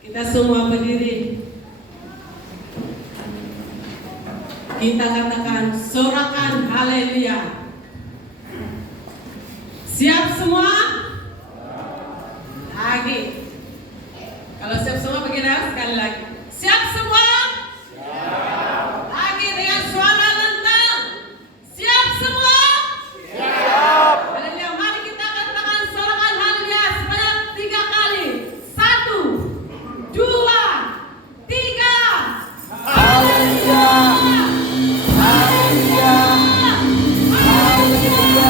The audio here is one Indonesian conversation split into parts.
Kita semua berdiri. Kita katakan, sorakan haleluya. Siap semua? Lagi. Kalau siap semua begini sekali lagi. Siap semua? Siap. Lagi dengan suara lantang. Siap semua? Siap. Haleluya. Mari kita katakan sorakan haleluya sebanyak 3 kali. 1, 2, 3. Haleluya. Haleluya. Haleluya. Haleluya.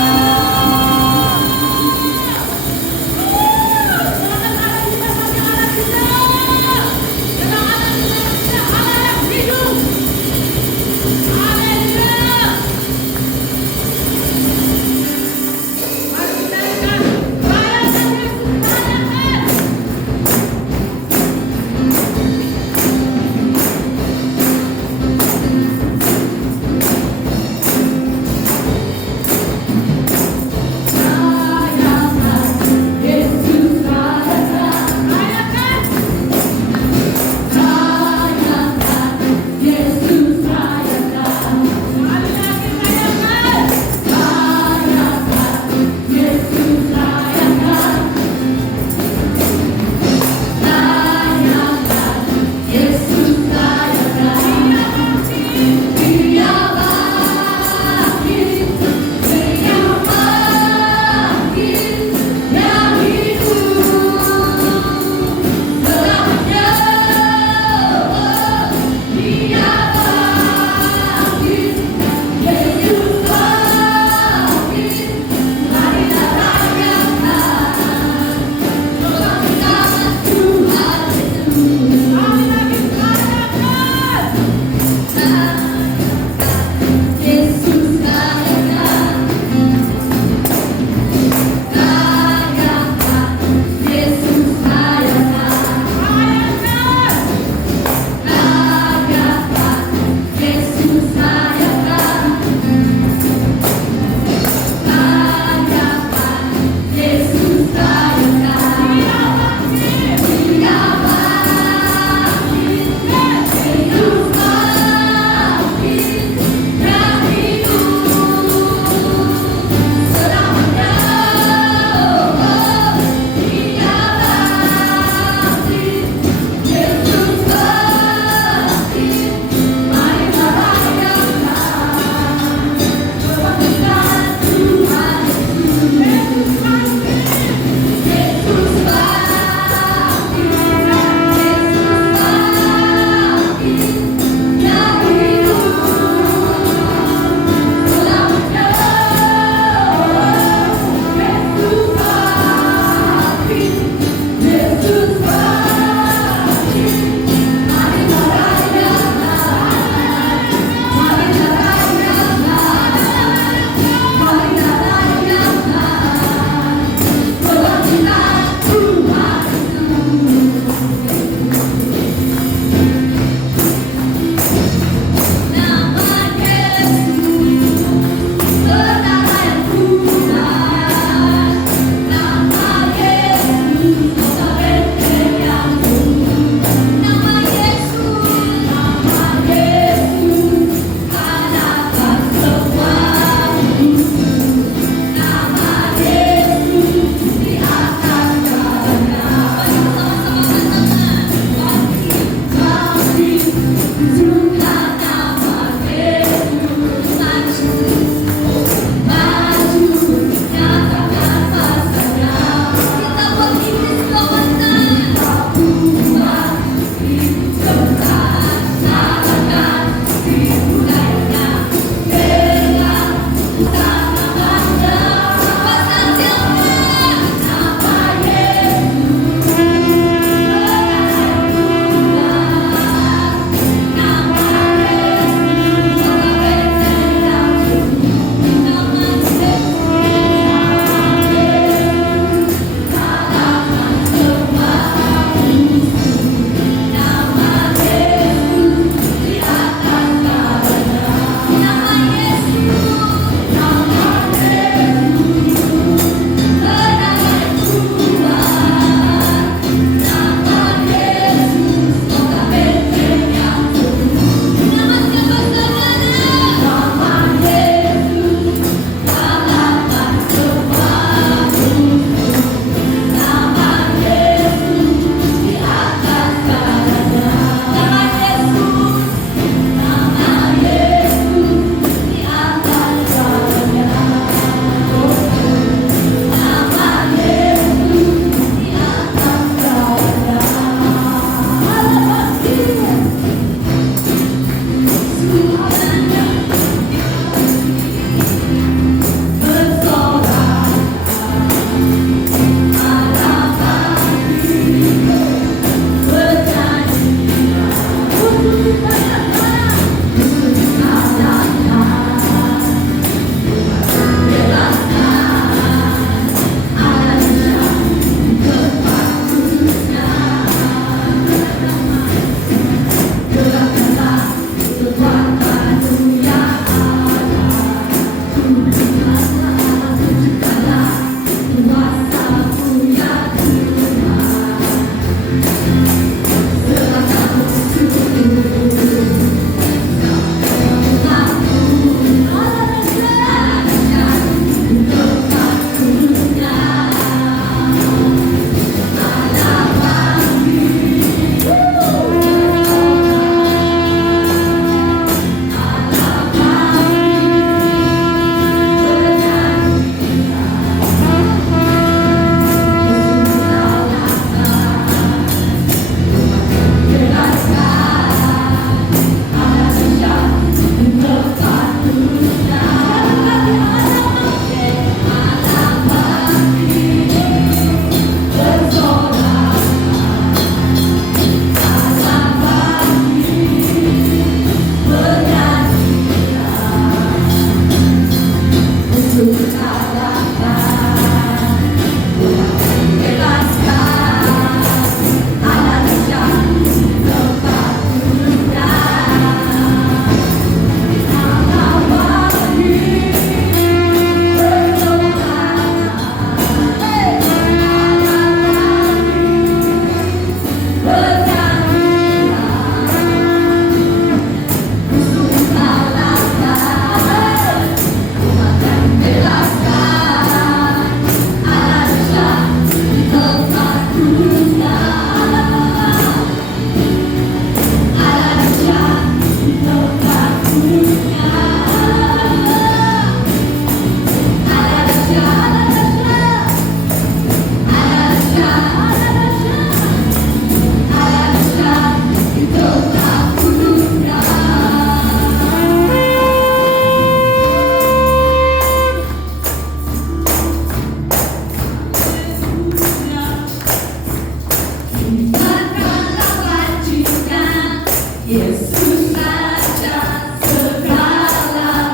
Yesus Raja segala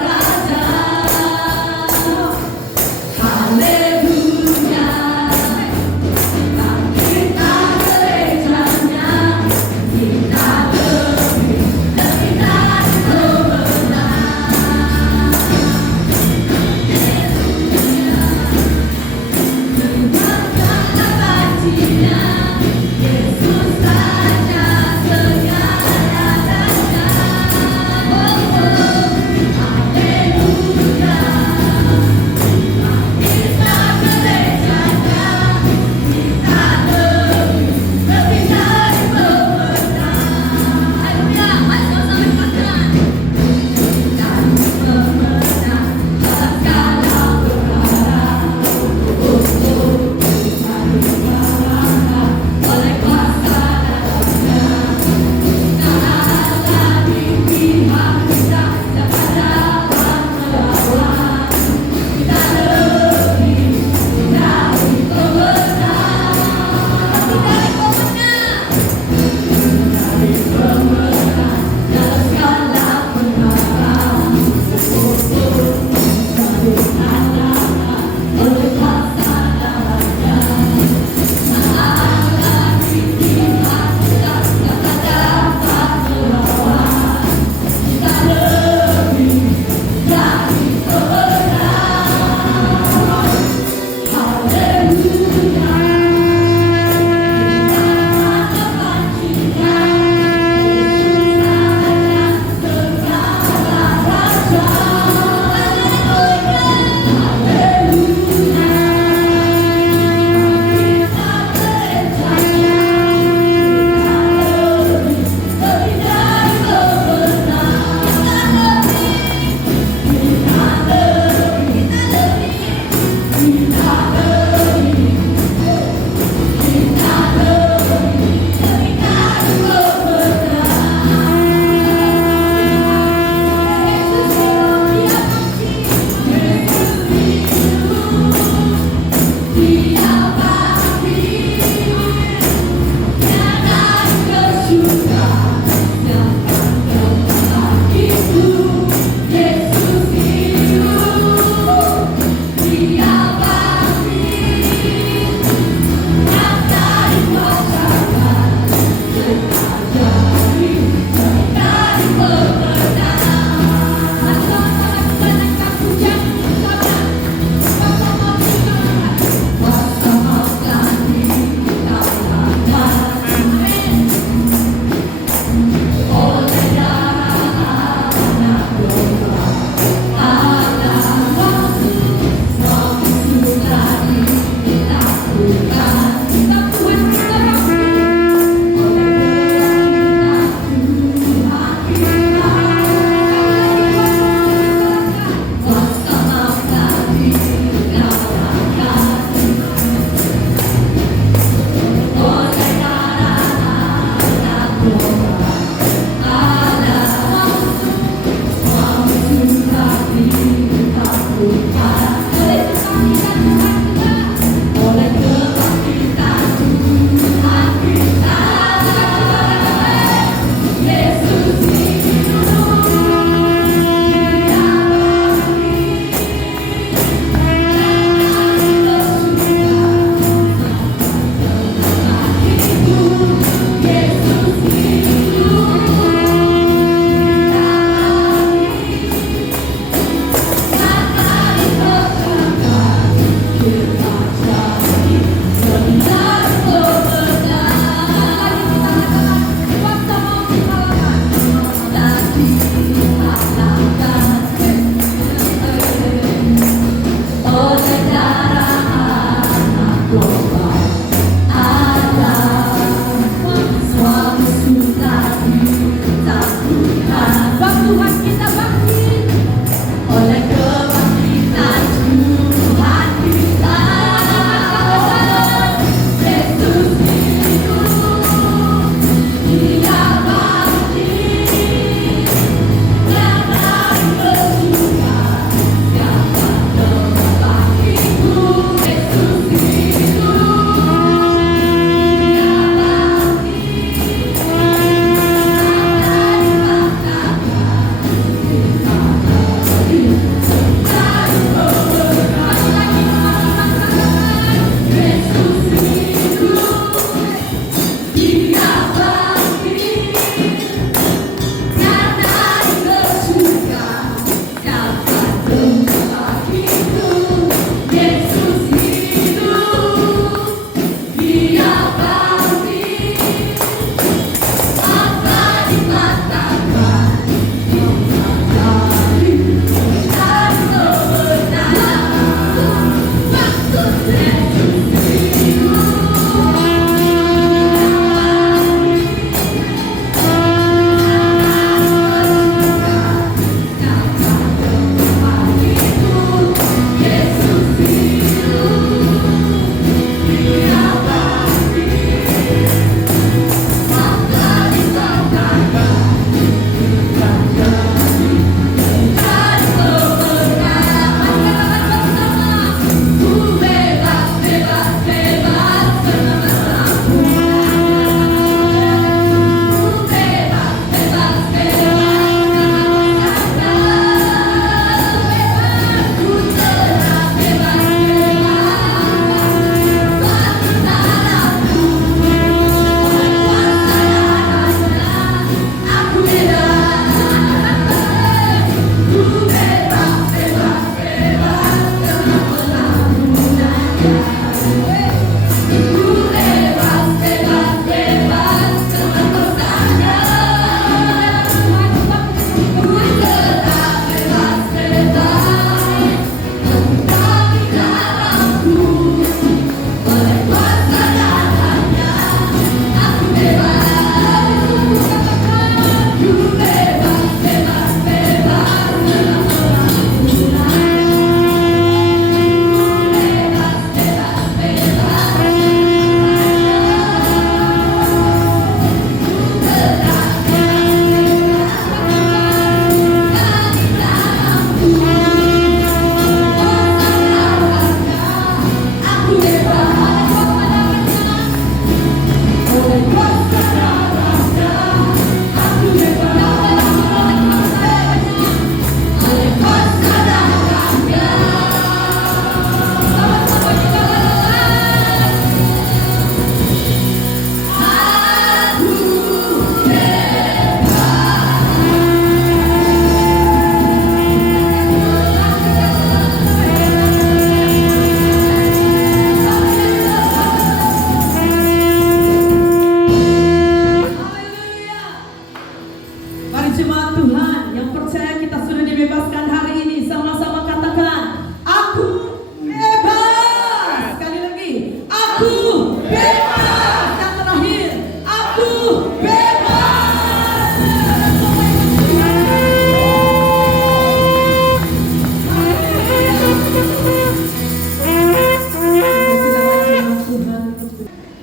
raja. Haleluya. Kita gerejanya, kita lebih dari kemenangan. Dengarkanlah bajinya, Yesus Raja segala raja.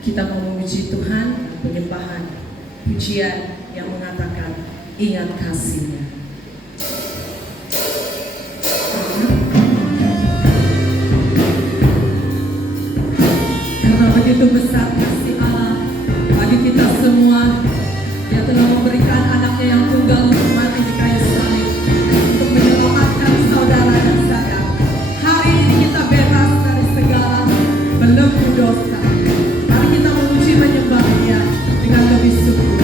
Kita memuji Tuhan, penyembahan, pujian yang mengatakan ingat kasih-Nya. Karena begitu besar kasih Allah bagi kita semua, Dia telah memberikan anaknya yang tunggal untuk mati di kayu salib untuk menyelamatkan saudara dan saya. Hari ini kita bebas dari segala belenggu dosa. Mari kita memuji menyembah Dia dengan lebih syukur.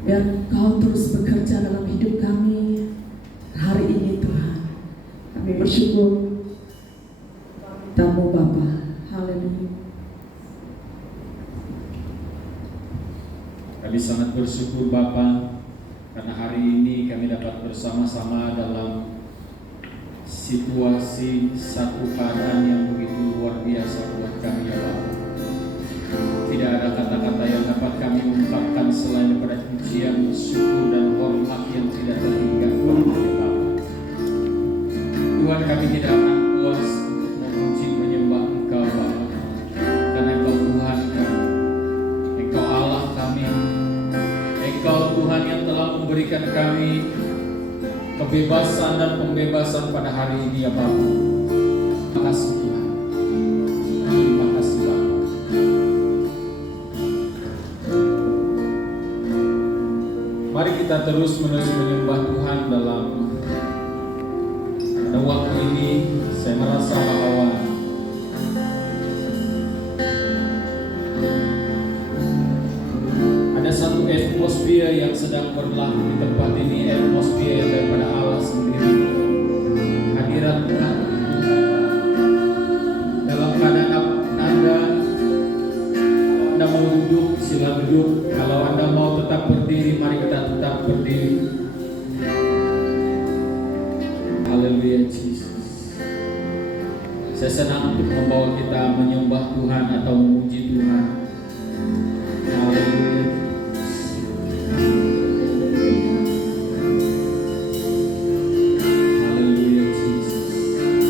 Biar Kau terus bekerja dalam hidup kami hari ini Tuhan. Kami bersyukur Tamu Bapa. Haleluya. Kami sangat bersyukur Bapa karena hari ini kami dapat bersama-sama dalam situasi satu keadaan yang begitu luar biasa buat kami ya Bapa. Tidak ada kata-kata yang dapat kami ungkapkan selain daripada pujian, syukur dan hormat yang tidak terhingga kepada Bapa. Tuhan, kami tidak akan puas untuk memuji menyembah Engkau Bapa, karena Engkau Tuhan kami, Engkau Allah kami. berikan kami kebebasan dan pembebasan pada hari ini ya Bapa. Terima kasih Tuhan. Terima kasih Bapa. Mari kita terus menerus menyembah Tuhan dalam pada waktu ini. Saya merasa bahwa ada satu atmosfer yang sedang berlaku di tempat ini, atmosfer daripada Allah sendiri. Hadirat Tuhan dalam keadaan Anda mau duduk, sila duduk. Kalau Anda mau tetap berdiri, mari kita tetap berdiri. Haleluya Jesus. Saya senang untuk membawa kita menyembah Tuhan atau memuji Tuhan. Haleluya. Haleluya Jesus.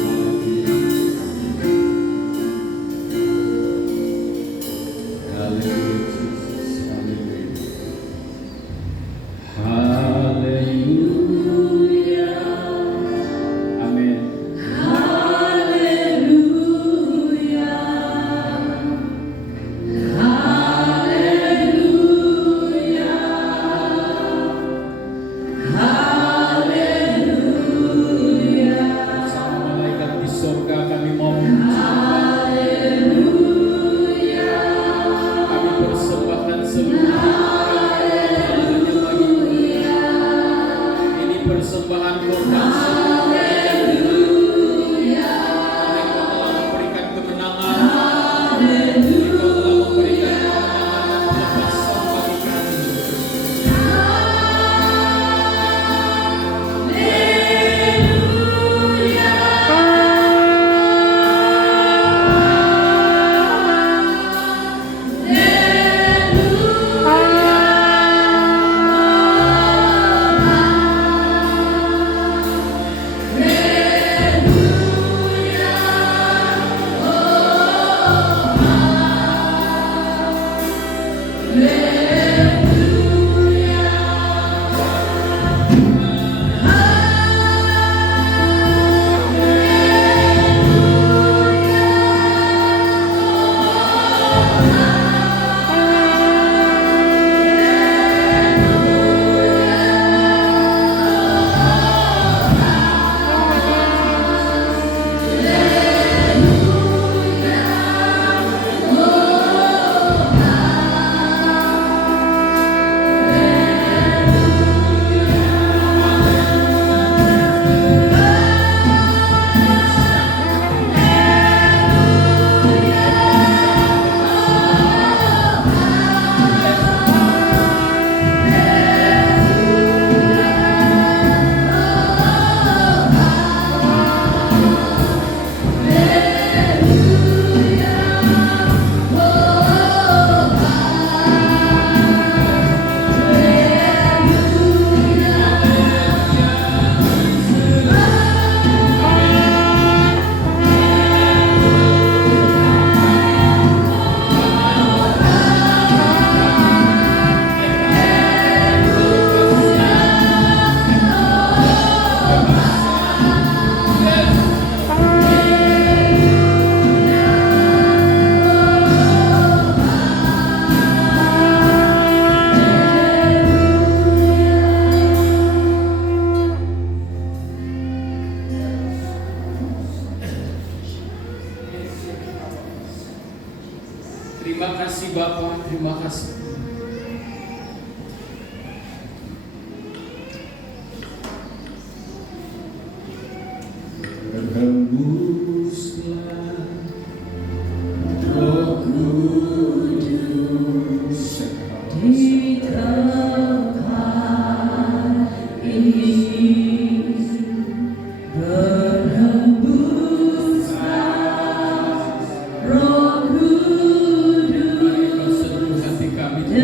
Haleluya. Haleluya Jesus. Haleluya. Haleluya. Amin. Bersama malaikat di surga kami mau memuji Tuhan. Kami persembahkan seluruh hanya bagi ini persembahan korban Engkau telah memberikan kemenangan. Engkau telah memberikan kemenangan dan kelepasan bagi kami. Terima kasih Bapa, terima kasih. Berhembuslah Roh Kudus di tempat ini, berhembuslah Roh Kudus sentuh hati kami.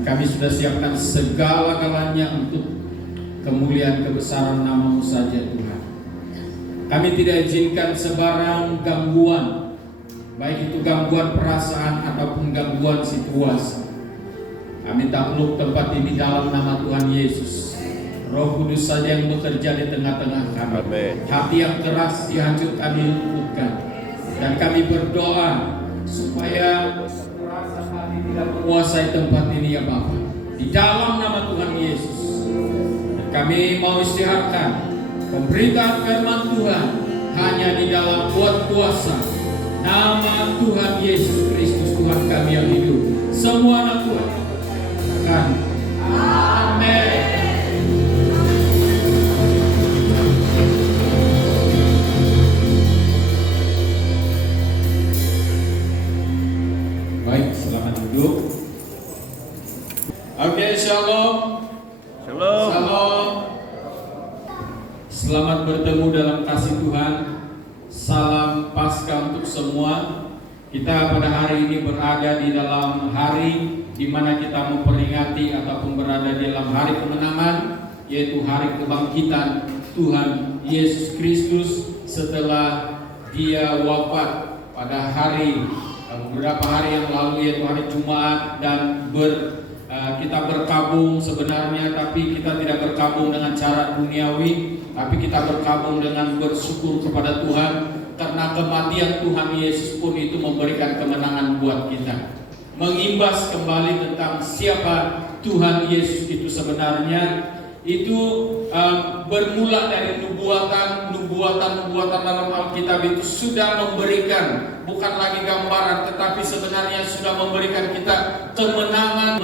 Dan kami sudah siapkan segala-galanya untuk kemuliaan kebesaran nama-Mu saja Tuhan. Kami tidak izinkan sebarang gangguan, baik itu gangguan perasaan ataupun gangguan situasi. Kami takluk tempat ini dalam nama Tuhan Yesus. Roh Kudus saja yang bekerja di tengah-tengah kami. Amin. Hati yang keras dihancur kami luputkan. Dan kami berdoa supaya kekerasan hati tidak menguasai tempat ini ya Bapa. Di dalam nama Tuhan Yesus. Dan kami mau istiharkan pemberitaan firman Tuhan hanya di dalam kuat kuasa nama Tuhan Yesus Kristus Tuhan kami yang hidup. Semua anak Tuhan katakan amin. Baik, selamat duduk. Oke, shalom. Shalom. Shalom. Selamat bertemu dalam kasih Tuhan. Salam Paskah untuk semua. Kita pada hari ini berada di dalam hari di mana kita memperingati ataupun berada di dalam hari kemenangan, yaitu hari kebangkitan Tuhan Yesus Kristus setelah Dia wafat pada hari beberapa hari yang lalu, yaitu hari Jumat. Dan kita berkabung sebenarnya, tapi kita tidak berkabung dengan cara duniawi, tapi kita berkabung dengan bersyukur kepada Tuhan karena kematian Tuhan Yesus pun itu memberikan kemenangan buat kita. Mengimbas kembali tentang siapa Tuhan Yesus itu sebenarnya, itu bermula dari nubuatan dalam Alkitab itu sudah memberikan, bukan lagi gambaran, tetapi sebenarnya sudah memberikan kita kemenangan.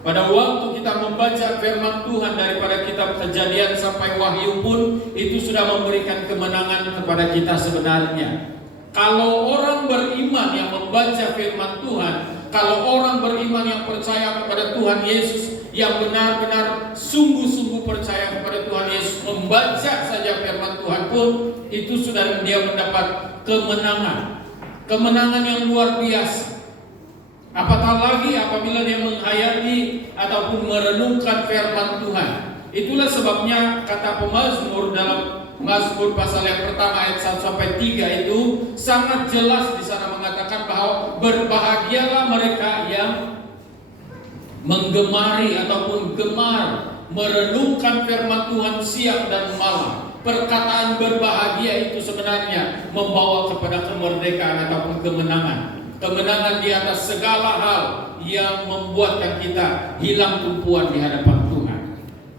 Pada waktu kita membaca firman Tuhan daripada kitab Kejadian sampai Wahyu pun itu sudah memberikan kemenangan kepada kita sebenarnya. Kalau orang beriman yang membaca firman Tuhan, kalau orang beriman yang percaya kepada Tuhan Yesus, yang benar-benar sungguh-sungguh percaya kepada Tuhan Yesus, membaca saja firman Tuhan pun itu sudah dia mendapat kemenangan yang luar biasa. Apatah lagi apabila dia menghayati ataupun merenungkan firman Tuhan. Itulah sebabnya kata pemazmur dalam Mazmur pasal yang pertama ayat 1 sampai 3 itu sangat jelas di sana mengatakan bahwa berbahagialah mereka yang menggemari ataupun gemar merenungkan firman Tuhan siang dan malam. Perkataan berbahagia itu sebenarnya membawa kepada kemerdekaan ataupun kemenangan. Kemenangan di atas segala hal yang membuatkan kita hilang tumpuan di hadapan Tuhan.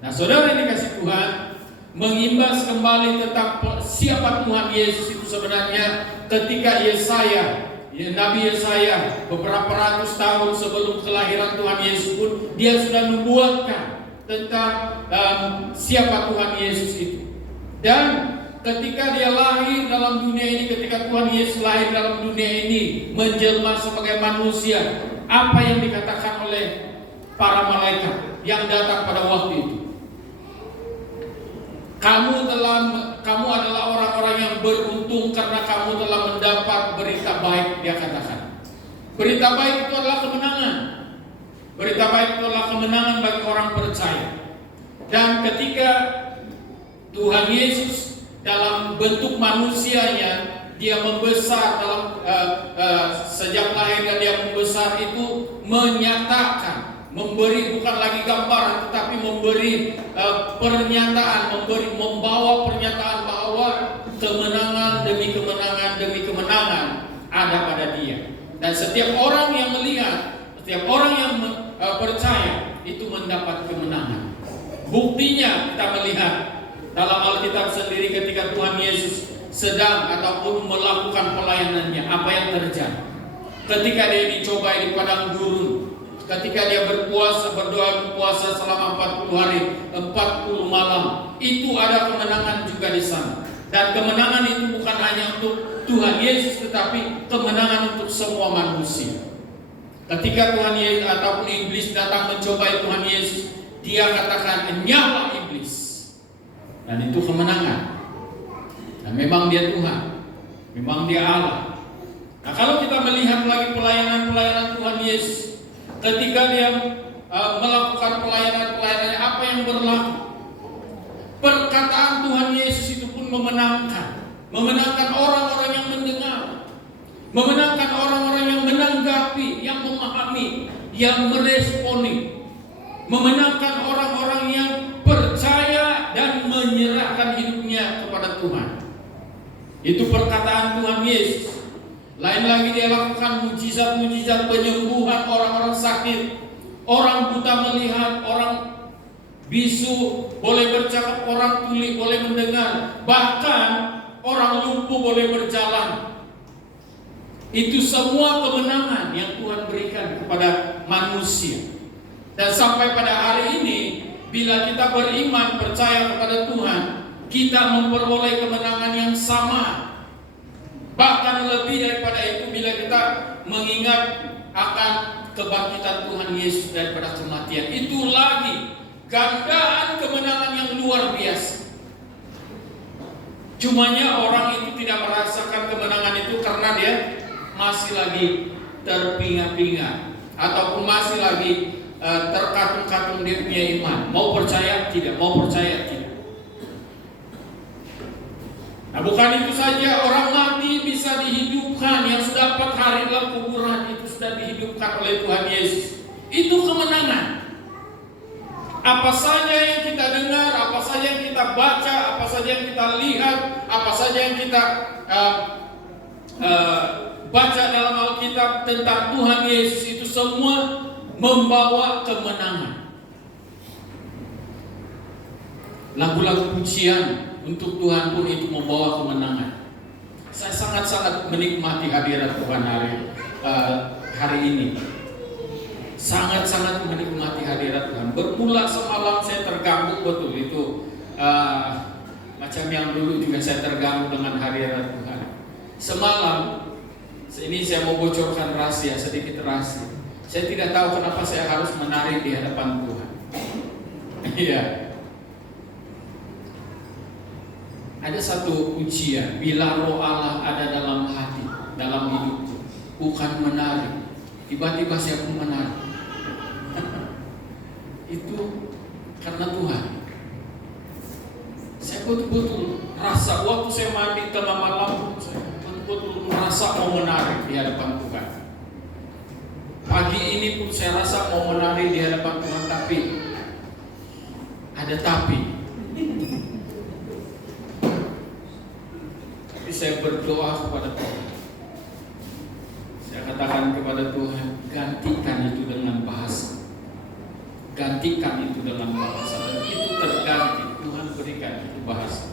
Nah, saudara yang dikasih Tuhan, mengimbas kembali tentang siapa Tuhan Yesus itu sebenarnya ketika Nabi Yesaya beberapa ratus tahun sebelum kelahiran Tuhan Yesus pun dia sudah nubuatkan tentang siapa Tuhan Yesus itu. Dan ketika dia lahir dalam dunia ini, ketika Tuhan Yesus lahir dalam dunia ini menjelma sebagai manusia, apa yang dikatakan oleh para malaikat yang datang pada waktu itu? Kamu adalah orang-orang yang beruntung karena kamu telah mendapat berita baik, dia katakan. Berita baik itu adalah kemenangan. Berita baik itu adalah kemenangan bagi orang percaya. Dan ketika Tuhan Yesus dalam bentuk manusianya, dia membesar dalam sejak lahirnya dia membesar itu menyatakan, memberi bukan lagi gambaran tetapi memberi pernyataan, membawa pernyataan bahwa kemenangan demi kemenangan demi kemenangan ada pada dia. Dan setiap orang yang melihat, setiap orang yang percaya itu mendapat kemenangan. Buktinya kita melihat dalam Alkitab sendiri ketika Tuhan Yesus sedang ataupun melakukan pelayanannya, apa yang terjadi? Ketika dia dicobai di padang gurun, ketika dia berdoa puasa selama 40 hari, 40 malam, itu ada kemenangan juga di sana. Dan kemenangan itu bukan hanya untuk Tuhan Yesus, tetapi kemenangan untuk semua manusia. Ketika Tuhan Yesus ataupun iblis datang mencobai Tuhan Yesus, dia katakan, "Enyahlah iblis." Dan itu kemenangan. Dan memang dia Tuhan, memang dia Allah. Nah, kalau kita melihat lagi pelayanan Tuhan Yesus, ketika dia melakukan pelayanan-pelayanannya, apa yang berlaku? Perkataan Tuhan Yesus itu pun memenangkan orang-orang yang mendengar, memenangkan orang-orang yang menanggapi, yang memahami, yang meresponi, memenangkan orang-orang yang percaya dan menyerahkan hidupnya kepada Tuhan. Itu perkataan Tuhan Yesus. Lain lagi dia lakukan mujizat-mujizat penyembuhan orang-orang sakit, orang buta melihat, orang bisu boleh bercakap, orang tuli boleh mendengar, bahkan orang lumpuh boleh berjalan. Itu semua kemenangan yang Tuhan berikan kepada manusia. Dan sampai pada hari ini, bila kita beriman, percaya kepada Tuhan, kita memperoleh kemenangan yang sama. Bahkan lebih daripada itu, bila kita mengingat akan kebangkitan Tuhan Yesus daripada kematian, itu lagi gandaan kemenangan yang luar biasa. Cumanya orang itu tidak merasakan kemenangan itu karena dia masih lagi terpinga-pinga, ataupun masih lagi terkatung-katung dia punya iman. Mau percaya tidak, mau percaya tidak. Nah, bukan itu saja, orang mati bisa dihidupkan, yang sudah 4 hari dalam kuburan itu sudah dihidupkan oleh Tuhan Yesus. Itu kemenangan. Apa saja yang kita dengar, apa saja yang kita baca, apa saja yang kita lihat, apa saja yang kita baca dalam Alkitab tentang Tuhan Yesus, itu semua membawa kemenangan. Lagu-lagu pujian untuk Tuhan pun itu membawa kemenangan. Saya sangat-sangat menikmati hadirat Tuhan hari ini. Sangat-sangat menikmati hadirat Tuhan. Bermula semalam saya terganggu betul itu, macam yang dulu juga saya terganggu dengan hadirat Tuhan. Semalam, ini saya mau bocorkan rahasia, sedikit rahasia. Saya tidak tahu kenapa saya harus menari di hadapan Tuhan. Iya. Ada satu ujian, bila roh Allah ada dalam hati, dalam hidupku, bukan menari. Tiba-tiba saya pun menari. Itu karena Tuhan. Saya betul-betul rasa waktu saya mandi tengah malam, saya betul-betul merasa mau menari di hadapan Tuhan. Pagi ini pun saya rasa mau menari di hadapan Tuhan, tapi ada tapi. Saya berdoa kepada Tuhan. Saya katakan kepada Tuhan, gantikan itu dengan bahasa. Gantikan itu dengan bahasa. Dan itu terganti, Tuhan berikan itu bahasa.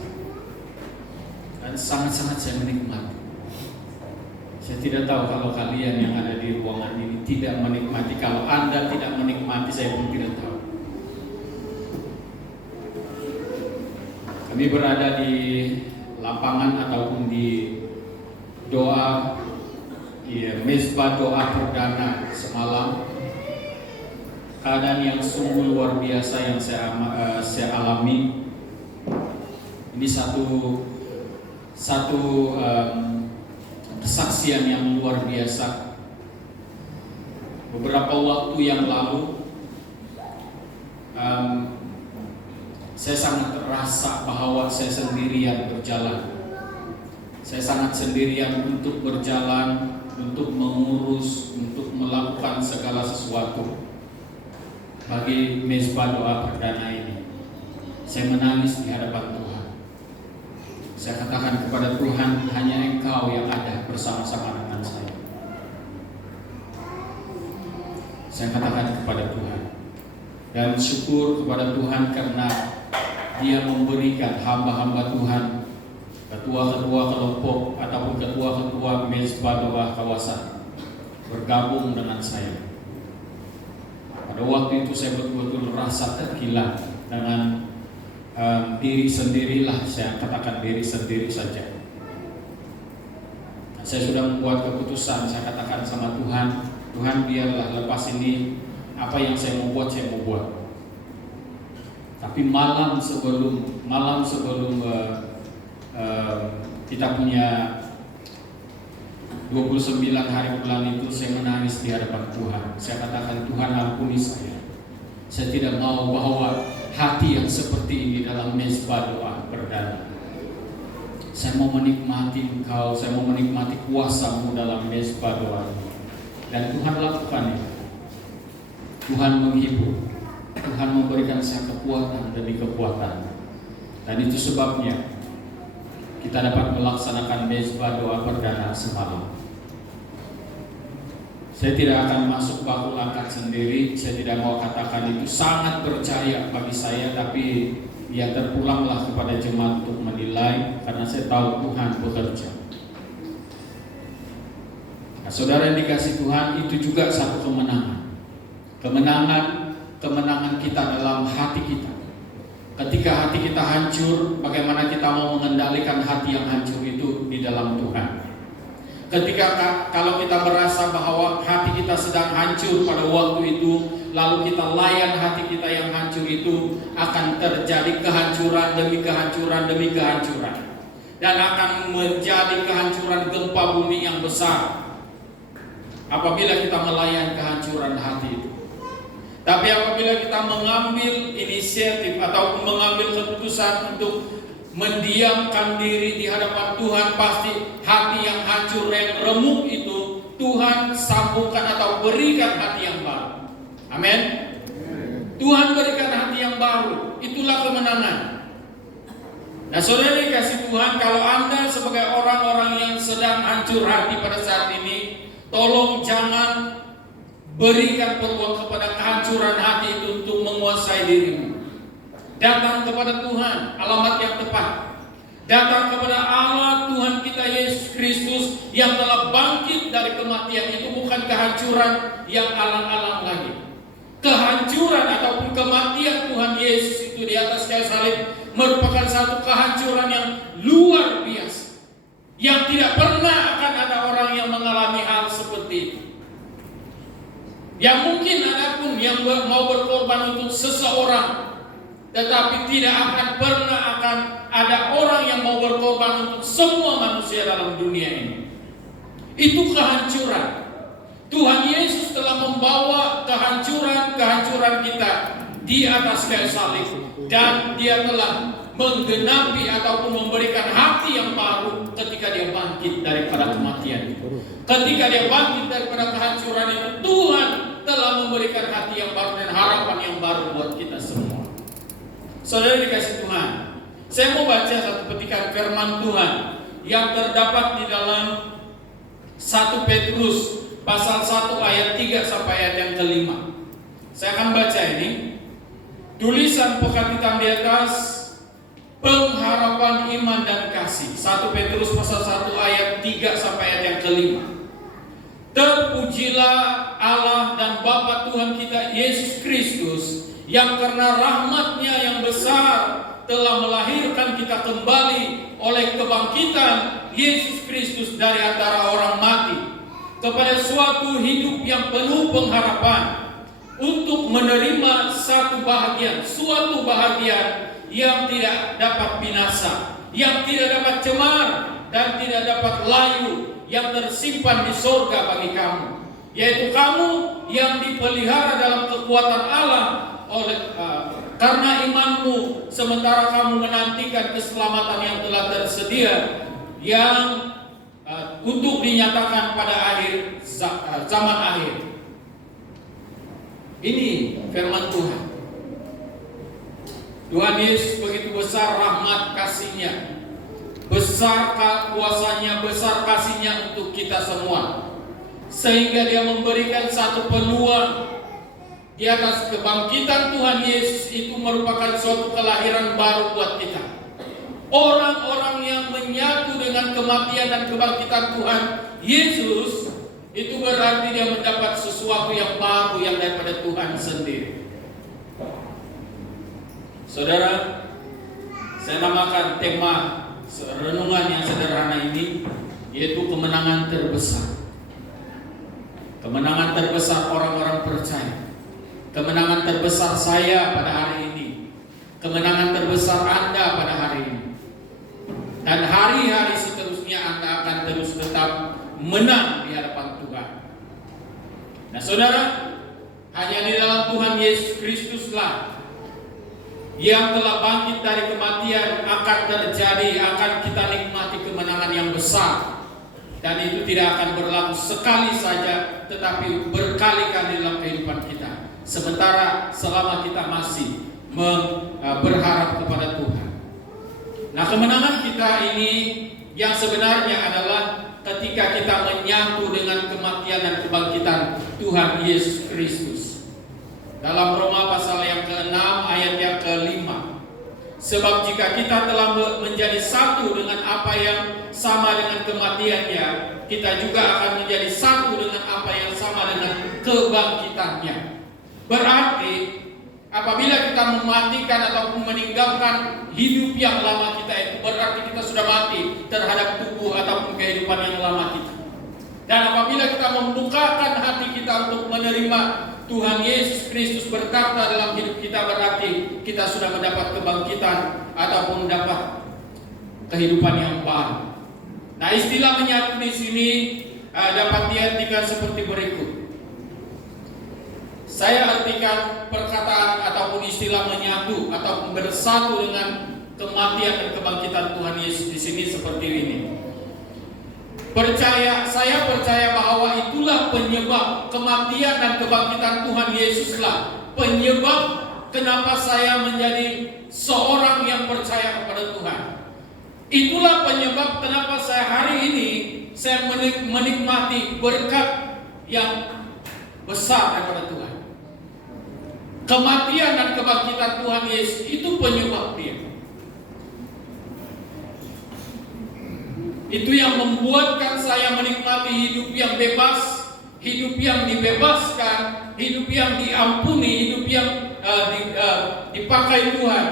Dan sangat-sangat saya menikmati. Saya tidak tahu kalau kalian yang ada di ruangan ini tidak menikmati. Kalau Anda tidak menikmati, saya pun tidak tahu. Kami berada di lapangan ataupun di doa, mezbah doa perdana semalam. Keadaan yang sungguh luar biasa yang saya alami. Ini satu kesaksian yang luar biasa. Beberapa waktu yang lalu, saya sangat terasa bahwa saya sendirian berjalan. Saya sangat sendirian untuk berjalan, untuk mengurus, untuk melakukan segala sesuatu. Bagi mezbah doa perdana ini, saya menangis di hadapan Tuhan. Saya katakan kepada Tuhan, hanya Engkau yang ada bersama-sama dengan saya. Saya katakan kepada Tuhan, dan syukur kepada Tuhan karena Dia memberikan hamba-hamba Tuhan, ketua-ketua kelompok ataupun ketua-ketua mezbah doa kawasan bergabung dengan saya. Pada waktu itu saya betul-betul rasa tergila dengan diri sendirilah, saya katakan diri sendiri saja. Saya sudah membuat keputusan, saya katakan sama Tuhan, Tuhan biarlah lepas ini apa yang saya mau buat, saya mau buat. Tapi malam sebelum kita punya 29 hari bulan itu saya menangis di hadapan Tuhan. Saya katakan, Tuhan ampuni saya. Saya tidak mau bawa hati yang seperti ini dalam mezbah doa perdana. Saya mau menikmati Engkau, saya mau menikmati kuasa-Mu dalam mezbah doa. Dan Tuhan lakukan itu. Tuhan menghibur, Tuhan memberikan saya kekuatan demi kekuatan. Dan itu sebabnya kita dapat melaksanakan mezbah doa perdana semalam. Saya tidak akan masuk bakul angkat sendiri. Saya tidak mau katakan itu sangat percaya bagi saya, tapi ya terpulanglah kepada jemaat untuk menilai, karena saya tahu Tuhan bekerja. Nah, saudara yang dikasih Tuhan, itu juga satu kemenangan. Kemenangan kita dalam hati kita. Ketika hati kita hancur, bagaimana kita mau mengendalikan hati yang hancur itu di dalam Tuhan. Ketika kalau kita merasa bahwa hati kita sedang hancur pada waktu itu, lalu kita layan hati kita yang hancur itu, akan terjadi kehancuran demi kehancuran demi kehancuran, dan akan menjadi kehancuran gempa bumi yang besar apabila kita melayan kehancuran hati itu. Tapi apabila kita mengambil inisiatif ataupun mengambil keputusan untuk mendiamkan diri di hadapan Tuhan, pasti hati yang hancur dan remuk itu Tuhan sambungkan atau berikan hati yang baru. Amin. Tuhan berikan hati yang baru. Itulah kemenangan. Nah, saudara dikasih Tuhan, kalau Anda sebagai orang-orang yang sedang hancur hati pada saat ini, tolong jangan berikan peluang kepada kehancuran hati itu untuk menguasai dirimu. Datang kepada Tuhan, alamat yang tepat. Datang kepada Allah Tuhan kita Yesus Kristus yang telah bangkit dari kematian. Itu bukan kehancuran yang alang-alang lagi. Kehancuran ataupun kematian Tuhan Yesus itu di atas kayu salib merupakan satu kehancuran yang luar biasa, yang tidak pernah akan ada orang yang mengalami hal seperti itu. Yang mungkin ada pun yang mau berkorban untuk seseorang, tetapi tidak akan pernah akan ada orang yang mau berkorban untuk semua manusia dalam dunia ini. Itu kehancuran. Tuhan Yesus telah membawa kehancuran kita di atas kayu salib, dan Dia telah menggenapi ataupun memberikan hati yang baru ketika Dia bangkit daripada kematian. Ketika Dia bangkit daripada kehancuran itu, Tuhan telah memberikan hati yang baru dan harapan yang baru buat kita semua. Saudara dikasih Tuhan, saya mau baca satu petikan firman Tuhan yang terdapat di dalam 1 Petrus pasal 1 ayat 3 sampai ayat yang ke-5. Saya akan baca ini. Tulisan pekat hitam di atas, pengharapan iman dan kasih. 1 Petrus pasal 1 ayat 3 sampai ayat yang ke-5. Terpujilah Allah dan Bapa Tuhan kita Yesus Kristus, yang karena rahmat-Nya yang besar telah melahirkan kita kembali oleh kebangkitan Yesus Kristus dari antara orang mati kepada suatu hidup yang penuh pengharapan, untuk menerima suatu bahagian yang tidak dapat binasa, yang tidak dapat cemar dan tidak dapat layu, yang tersimpan di sorga bagi kamu, yaitu kamu yang dipelihara dalam kekuatan Allah oleh karena imanmu, sementara kamu menantikan keselamatan yang telah tersedia, yang untuk dinyatakan pada akhir zaman akhir. Ini firman Tuhan. Tuhan Yesus begitu besar rahmat kasih-Nya, besar kuasa-Nya, besar kasih-Nya untuk kita semua, sehingga Dia memberikan satu peluang. Di atas kebangkitan Tuhan Yesus itu merupakan suatu kelahiran baru buat kita. Orang-orang yang menyatu dengan kematian dan kebangkitan Tuhan Yesus, itu berarti dia mendapat sesuatu yang baru yang daripada Tuhan sendiri. Saudara, saya namakan tema renungan yang sederhana ini, yaitu kemenangan terbesar. Kemenangan terbesar orang-orang percaya. Kemenangan terbesar saya pada hari ini. Kemenangan terbesar Anda pada hari ini. Dan hari-hari seterusnya Anda akan terus tetap menang di hadapan Tuhan. Nah saudara, hanya di dalam Tuhan Yesus Kristuslah yang telah bangkit dari kematian akan kita nikmati kemenangan yang besar. Dan itu tidak akan berlaku sekali saja, tetapi berkali-kali dalam kehidupan kita. Sementara selama kita masih berharap kepada Tuhan. Nah kemenangan kita ini yang sebenarnya adalah ketika kita menyatu dengan kematian dan kebangkitan Tuhan Yesus Kristus. Dalam Roma pasal yang ke-6 ayat yang ke-5. Sebab jika kita telah menjadi satu dengan apa yang sama dengan kematiannya, kita juga akan menjadi satu dengan apa yang sama dengan kebangkitannya. Berarti apabila kita mematikan ataupun meninggalkan hidup yang lama kita itu, berarti kita sudah mati terhadap tubuh ataupun kehidupan yang lama kita. Dan apabila kita membukakan hati kita untuk menerima Tuhan Yesus Kristus berkata dalam hidup kita, berarti kita sudah mendapat kebangkitan ataupun mendapat kehidupan yang baru. Nah, istilah menyatu di sini dapat diartikan seperti berikut. Saya artikan perkataan ataupun istilah menyatu ataupun bersatu dengan kematian dan kebangkitan Tuhan Yesus di sini seperti ini. Saya percaya bahwa itulah penyebab kematian dan kebangkitan Tuhan Yesuslah penyebab kenapa saya menjadi seorang yang percaya kepada Tuhan. Itulah penyebab kenapa saya hari ini saya menikmati berkat yang besar daripada Tuhan. Kematian dan kebangkitan Tuhan Yesus itu penyebab dia. Itu yang membuatkan saya menikmati hidup yang bebas, hidup yang dibebaskan, hidup yang diampuni, hidup yang dipakai Tuhan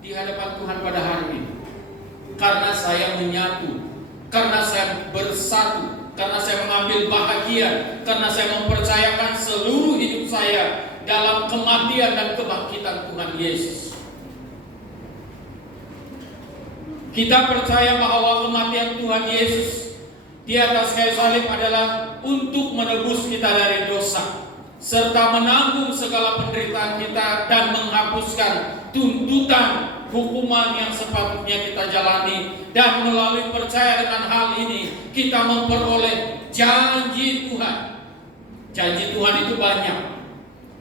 di hadapan Tuhan pada hari ini. Karena saya menyatu, karena saya bersatu, karena saya mengambil bahagia, karena saya mempercayakan seluruh hidup saya dalam kematian dan kebangkitan Tuhan Yesus. Kita percaya bahwa kematian Tuhan Yesus di atas kayu salib adalah untuk menebus kita dari dosa, serta menanggung segala penderitaan kita dan menghapuskan tuntutan hukuman yang sepatutnya kita jalani. Dan melalui percaya dengan hal ini, kita memperoleh janji Tuhan. Janji Tuhan itu banyak.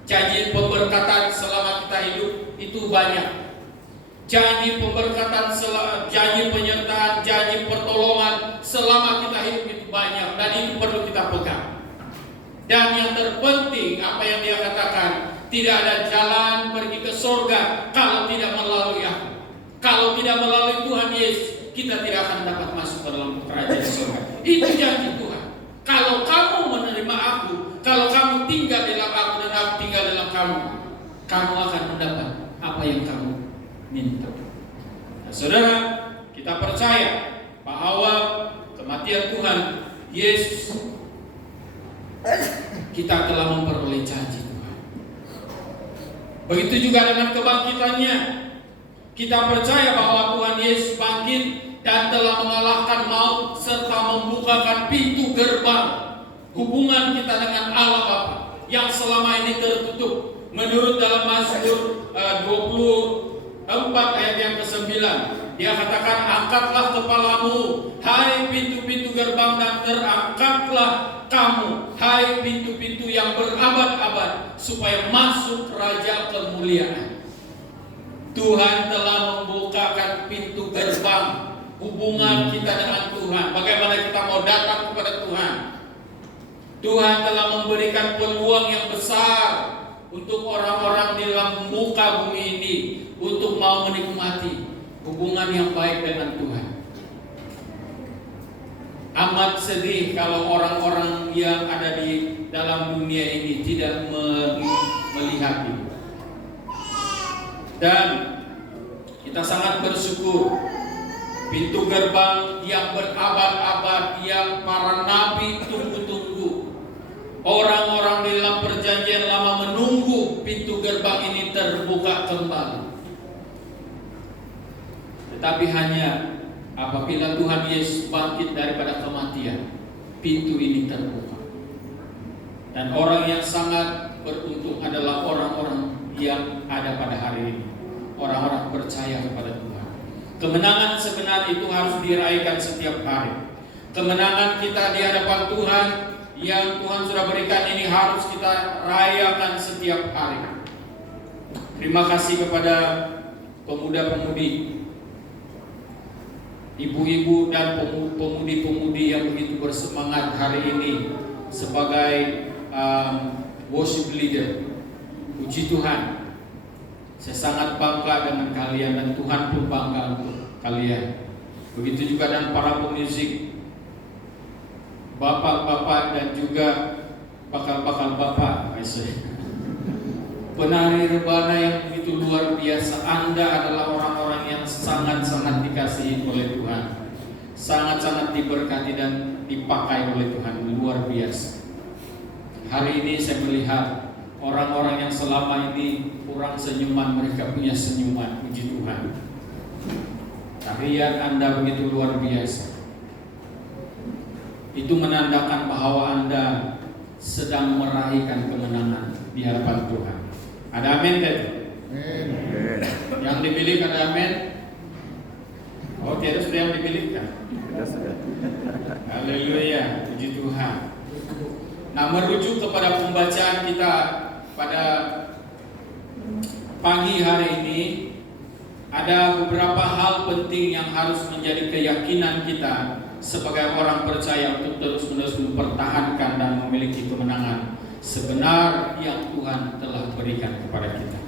Janji pemberkatan selama kita hidup itu banyak. Janji pemberkatan, janji penyertaan, janji pertolongan selama kita hidup itu banyak, dan itu perlu kita pegang. Dan yang terpenting apa yang dia katakan, tidak ada jalan pergi ke surga kalau tidak melalui aku. Kalau tidak melalui Tuhan Yesus, kita tidak akan dapat masuk ke dalam kerajaan surga. Itu janji Tuhan. Kalau kamu menerima aku, kalau kamu tinggal dalam aku dan aku tinggal dalam kamu, kamu akan mendapat apa yang kamu minta. Nah, saudara, kita percaya bahwa kematian Tuhan Yesus, kita telah memperoleh janji Tuhan. Begitu juga dengan kebangkitannya. Kita percaya bahwa Tuhan Yesus bangkit dan telah mengalahkan maut serta membukakan pintu gerbang hubungan kita dengan Allah Bapa yang selama ini tertutup. Menurut dalam Mazmur 24 ayat yang ke-9, dia katakan, angkatlah kepalamu hai pintu-pintu gerbang dan terangkatlah kamu hai pintu-pintu yang berabad-abad supaya masuk raja kemuliaan. Tuhan telah membukakan pintu gerbang hubungan kita dengan Tuhan. Bagaimana kita mau datang kepada Tuhan? Tuhan telah memberikan peluang yang besar untuk orang-orang di dalam muka bumi ini untuk mau menikmati hubungan yang baik dengan Tuhan. Amat sedih kalau orang-orang yang ada di dalam dunia ini tidak melihat itu. Dan kita sangat bersyukur pintu gerbang yang berabad-abad yang para nabi tunggu-tunggu, orang-orang di dalam perjanjian lama menunggu pintu gerbang ini terbuka kembali. Tetapi hanya apabila Tuhan Yesus bangkit daripada kematian, pintu ini terbuka. Dan orang yang sangat beruntung adalah orang-orang yang ada pada hari ini. Orang-orang percaya kepada Tuhan. Kemenangan sebenar itu harus diraihkan setiap hari. Kemenangan kita di hadapan Tuhan yang Tuhan sudah berikan ini harus kita rayakan setiap hari. Terima kasih kepada pemuda-pemudi, ibu-ibu dan pemudi-pemudi yang begitu bersemangat hari ini sebagai worship leader. Puji Tuhan, saya sangat bangga dengan kalian dan Tuhan pun bangga untuk kalian. Begitu juga dengan para pemusik, bapak-bapak dan juga bakal-bakal bapak, penari rebana yang begitu luar biasa. Anda adalah orang-orang yang sangat-sangat dikasihi oleh Tuhan, sangat-sangat diberkati dan dipakai oleh Tuhan, luar biasa. Hari ini saya melihat orang-orang yang selama ini kurang senyuman, mereka punya senyuman. Puji Tuhan. Tarian Anda begitu luar biasa. Itu menandakan bahwa Anda sedang meraihkan kemenangan di hadapan Tuhan. Ada amin tadi? Yang dimiliki ada amin? Oh, tidak sudah yang dimiliki. Haleluya, puji Tuhan. Nah, merujuk kepada pembacaan kita pada pagi hari ini, ada beberapa hal penting yang harus menjadi keyakinan kita sebagai orang percaya untuk terus-menerus mempertahankan dan memiliki kemenangan sebenar yang Tuhan telah berikan kepada kita.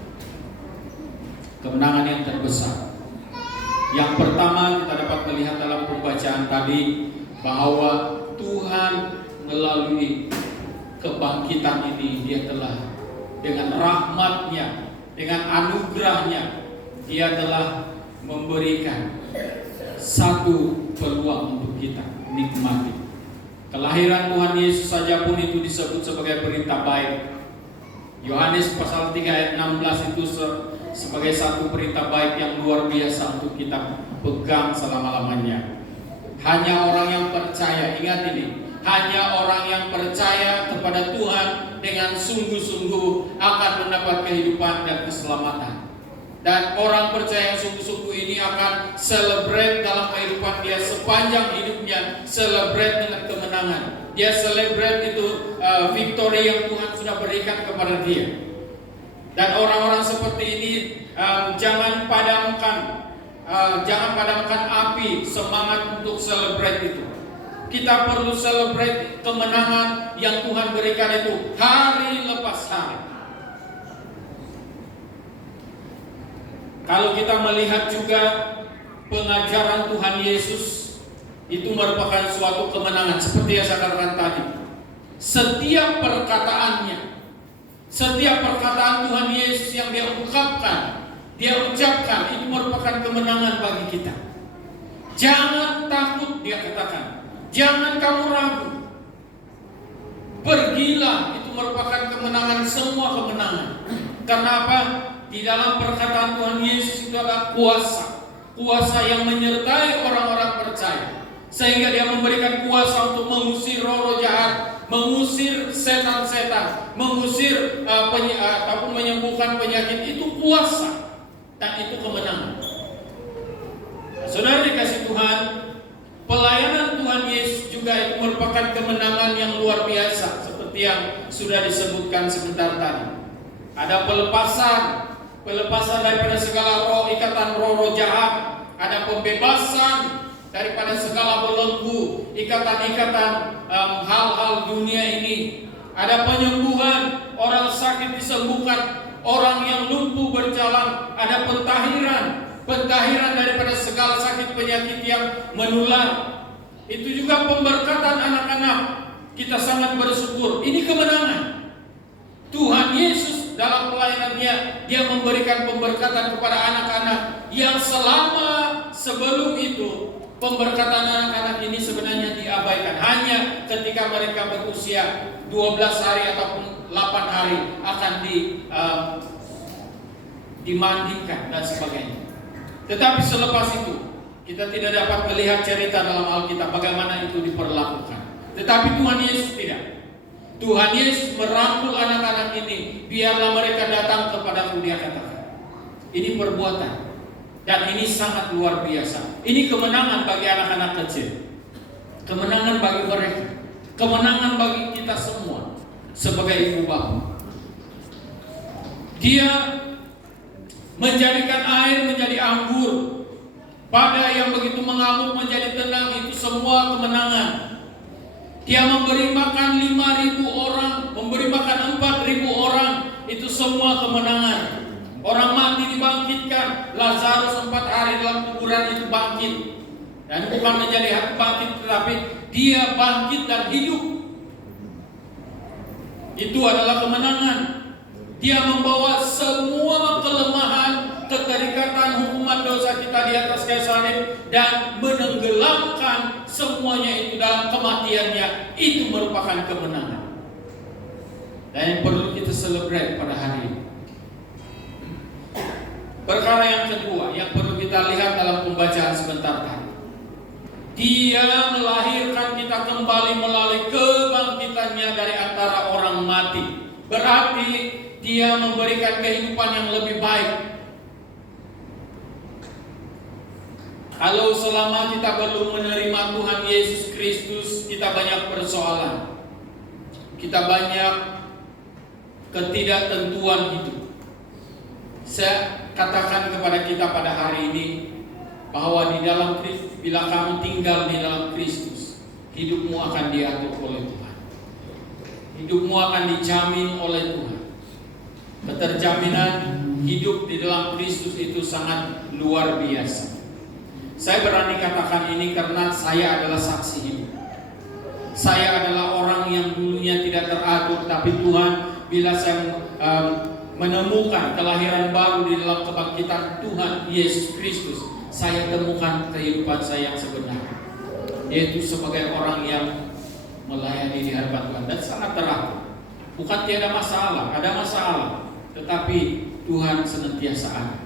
Kemenangan yang terbesar. Yang pertama kita dapat melihat dalam pembacaan tadi bahwa Tuhan melalui kebangkitan ini Dia telah dengan rahmat-Nya, dengan anugerah-Nya, Dia telah memberikan satu peluang untuk kita nikmati. Kelahiran Tuhan Yesus saja pun itu disebut sebagai berita baik. Yohanes pasal 3 ayat 16 itu sebagai satu berita baik yang luar biasa untuk kita pegang selama-lamanya. Hanya orang yang percaya, ingat ini, hanya orang yang percaya kepada Tuhan dengan sungguh-sungguh akan mendapat kehidupan dan keselamatan. Dan orang percaya yang sungguh-sungguh ini akan celebrate dalam kehidupan dia sepanjang hidupnya, celebrate dengan kemenangan. Dia celebrate itu victory yang Tuhan sudah berikan kepada dia. Dan orang-orang seperti ini jangan padamkan api semangat untuk celebrate itu. Kita perlu celebrate kemenangan yang Tuhan berikan itu hari lepas hari. Kalau kita melihat juga pengajaran Tuhan Yesus, itu merupakan suatu kemenangan seperti yang saya katakan tadi. Setiap perkataan Tuhan Yesus yang Dia ucapkan itu merupakan kemenangan bagi kita. Jangan takut, Dia katakan. Jangan kamu ragu. Pergilah, itu merupakan kemenangan, semua kemenangan. Karena apa? Di dalam perkataan Tuhan Yesus itu adalah kuasa yang menyertai orang-orang percaya, sehingga Dia memberikan kuasa untuk mengusir roh-roh jahat, mengusir setan-setan, mengusir ataupun menyembuhkan penyakit. Itu kuasa dan itu kemenangan. Saudara dikasih Tuhan, pelayanan Tuhan Yesus juga itu merupakan kemenangan yang luar biasa, seperti yang sudah disebutkan sebentar tadi. Ada pelepasan daripada segala ikatan roh-roh jahat, ada pembebasan daripada segala belenggu, ikatan-ikatan hal-hal dunia ini. Ada penyembuhan, orang sakit disembuhkan, orang yang lumpuh berjalan, ada pentahiran daripada segala sakit penyakit yang menular. Itu juga pemberkatan anak-anak. Kita sangat bersyukur. Ini kemenangan. Tuhan Yesus dalam pelayanannya, Dia memberikan pemberkatan kepada anak-anak yang sebelum itu pemberkatan anak-anak ini sebenarnya diabaikan. Hanya ketika mereka berusia 12 hari ataupun 8 hari akan dimandikan dan sebagainya. Tetapi selepas itu kita tidak dapat melihat cerita dalam Alkitab bagaimana itu diperlakukan. Tetapi Tuhan Yesus tidak. Tuhan Yesus merangkul anak-anak ini, biarlah mereka datang kepadaku, dia katakan. Ini perbuatan, dan ini sangat luar biasa. Ini kemenangan bagi anak-anak kecil, kemenangan bagi mereka, kemenangan bagi kita semua sebagai ibu bapak. Dia menjadikan air menjadi anggur, pada yang begitu mengamuk menjadi tenang, itu semua kemenangan. Dia memberi makan 5.000 orang, memberi makan 4.000 orang, itu semua kemenangan. Orang mati dibangkitkan, Lazarus 4 hari dalam kuburan itu bangkit. Dan bukan menjadi bangkit, tetapi dia bangkit dan hidup. Itu adalah kemenangan. Dia membawa semua kelemahan, keterikatan, hukuman dosa kita di atas kayu salib dan menenggelamkan semuanya itu dalam kematiannya. Itu merupakan kemenangan. Dan yang perlu kita celebrate pada hari ini. Perkara yang kedua yang perlu kita lihat dalam pembacaan sebentar tadi. Dia melahirkan kita kembali melalui kebangkitannya dari antara orang mati. Berarti dia memberikan kehidupan yang lebih baik. Kalau selama kita belum menerima Tuhan Yesus Kristus, kita banyak persoalan. Kita banyak ketidaktentuan hidup. Saya katakan kepada kita pada hari ini bahwa di dalam Kristus, bila kamu tinggal di dalam Kristus, hidupmu akan diatur oleh Tuhan. Hidupmu akan dijamin oleh Tuhan. Keterjaminan hidup di dalam Kristus itu sangat luar biasa. Saya berani katakan ini karena saya adalah saksi hidup. Saya adalah orang yang dulunya tidak teratur, tapi Tuhan, bila saya menemukan kelahiran baru di dalam kebangkitan Tuhan Yesus Kristus, saya temukan kehidupan saya yang sebenarnya, yaitu sebagai orang yang melayani di hadapan Tuhan dan sangat teratur. Bukan tiada masalah, ada masalah, tetapi Tuhan senantiasa ada.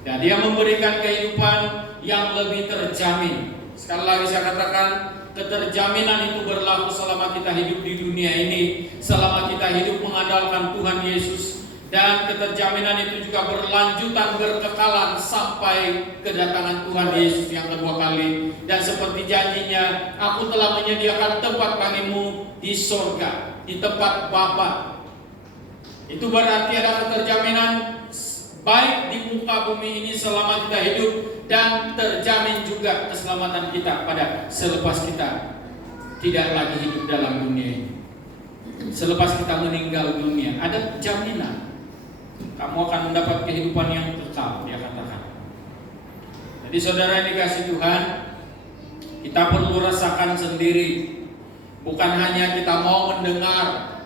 Dan dia memberikan kehidupan yang lebih terjamin. Sekali lagi saya katakan, keterjaminan itu berlaku selama kita hidup di dunia ini, selama kita hidup mengandalkan Tuhan Yesus. Dan keterjaminan itu juga berlanjutan, berkekalan sampai kedatangan Tuhan Yesus yang kedua kali. Dan seperti janjinya, aku telah menyediakan tempat bagimu di sorga, di tempat Bapa. Itu berarti ada keterjaminan baik di muka bumi ini selama kita hidup, dan terjamin juga keselamatan kita pada selepas kita tidak lagi hidup dalam dunia ini. Selepas kita meninggal dunia, ada jaminan kamu akan mendapat kehidupan yang kekal, dia katakan. Jadi saudara yang dikasih Tuhan, kita perlu rasakan sendiri. Bukan hanya kita mau mendengar.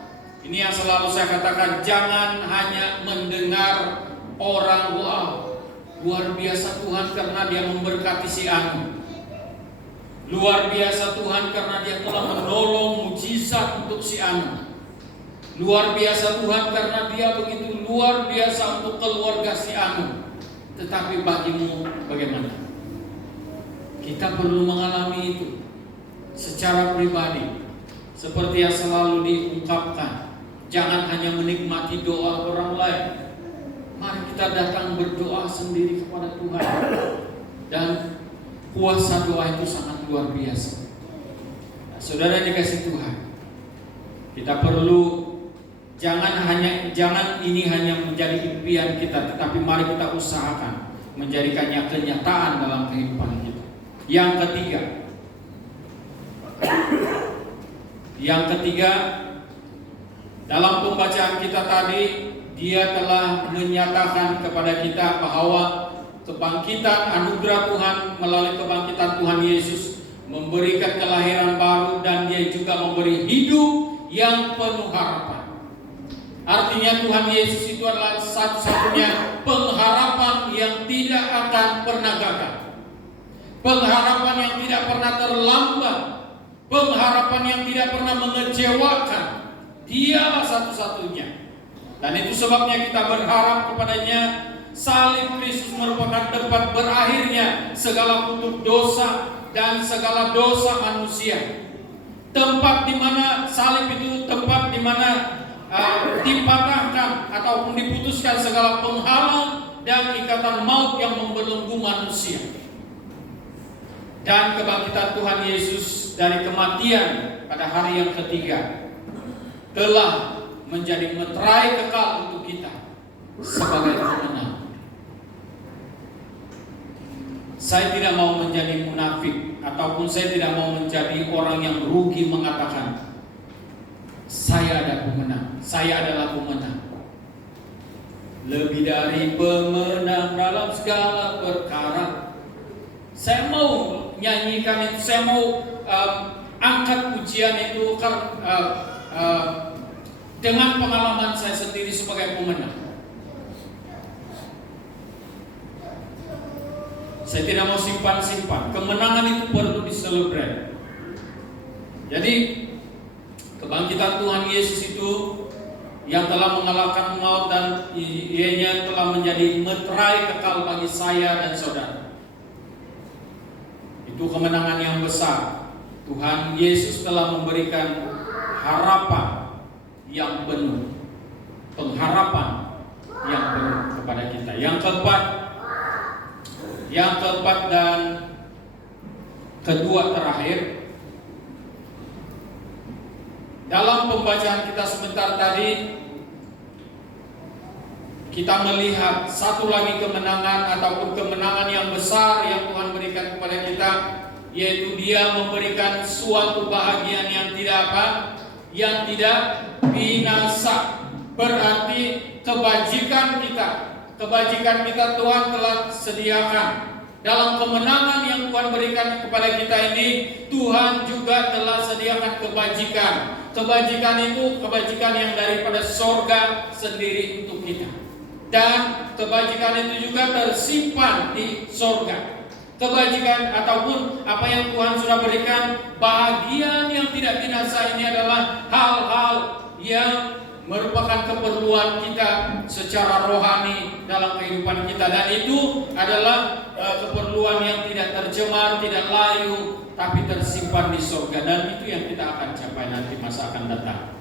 Ini yang selalu saya katakan, jangan hanya mendengar orang, wow, luar biasa Tuhan karena dia memberkati si anu. Luar biasa Tuhan karena dia telah menolong mujizat untuk si anu. Luar biasa Tuhan karena dia begitu luar biasa untuk keluarga si anu. Tetapi bagimu bagaimana? Kita perlu mengalami itu secara pribadi. Seperti yang selalu diungkapkan, jangan hanya menikmati doa orang lain. Mari kita datang berdoa sendiri kepada Tuhan. Dan kuasa doa itu sangat luar biasa. Nah, saudara dikasih Tuhan, kita perlu jangan ini hanya menjadi impian kita, tetapi mari kita usahakan menjadikannya kenyataan dalam kehidupan kita. Yang ketiga, dalam pembacaan kita tadi, dia telah menyatakan kepada kita bahwa kebangkitan anugerah Tuhan melalui kebangkitan Tuhan Yesus memberikan kelahiran baru, dan dia juga memberi hidup yang penuh harapan. Artinya Tuhan Yesus itu adalah satu-satunya pengharapan yang tidak akan pernah gagal, pengharapan yang tidak pernah terlambat, pengharapan yang tidak pernah mengecewakan. Dialah satu-satunya. Dan itu sebabnya kita berharap kepadanya. Salib Kristus merupakan tempat berakhirnya segala kutuk dosa dan segala dosa manusia. tempat di mana salib itu tempat di mana dipatahkan ataupun diputuskan segala penghalang dan ikatan maut yang membelenggu manusia. Dan kebangkitan Tuhan Yesus dari kematian pada hari yang ketiga telah menjadi meterai kekal untuk kita sebagai pemenang. Saya tidak mau menjadi munafik ataupun saya tidak mau menjadi orang yang rugi mengatakan saya ada pemenang, saya adalah pemenang. Lebih dari pemenang dalam segala perkara. Saya mau nyanyikan itu, saya mau angkat pujian itu dengan pengalaman saya sendiri sebagai pemenang. Saya tidak mau simpan-simpan. Kemenangan itu perlu diselebrate. Jadi kebangkitan Tuhan Yesus itu yang telah mengalahkan maut dan ianya telah menjadi meterai kekal bagi saya dan saudara. Itu kemenangan yang besar. Tuhan Yesus telah memberikan harapan yang penuh, pengharapan yang penuh kepada kita. Yang keempat dan kedua terakhir, dalam pembacaan kita sebentar tadi, kita melihat satu lagi kemenangan ataupun kemenangan yang besar yang Tuhan berikan kepada kita, yaitu Dia memberikan suatu bahagian yang tidak apa? Yang tidak binasa. Berarti kebajikan kita Tuhan telah sediakan. Dalam kemenangan yang Tuhan berikan kepada kita ini, Tuhan juga telah sediakan kebajikan. Kebajikan itu kebajikan yang daripada sorga sendiri untuk kita. Dan kebajikan itu juga tersimpan di sorga. Kebajikan ataupun apa yang Tuhan sudah berikan, bahagian yang tidak binasa ini adalah hal-hal yang merupakan keperluan kita secara rohani dalam kehidupan kita. Dan itu adalah keperluan yang tidak tercemar, tidak layu, tapi tersimpan di surga. Dan itu yang kita akan capai nanti masa akan datang.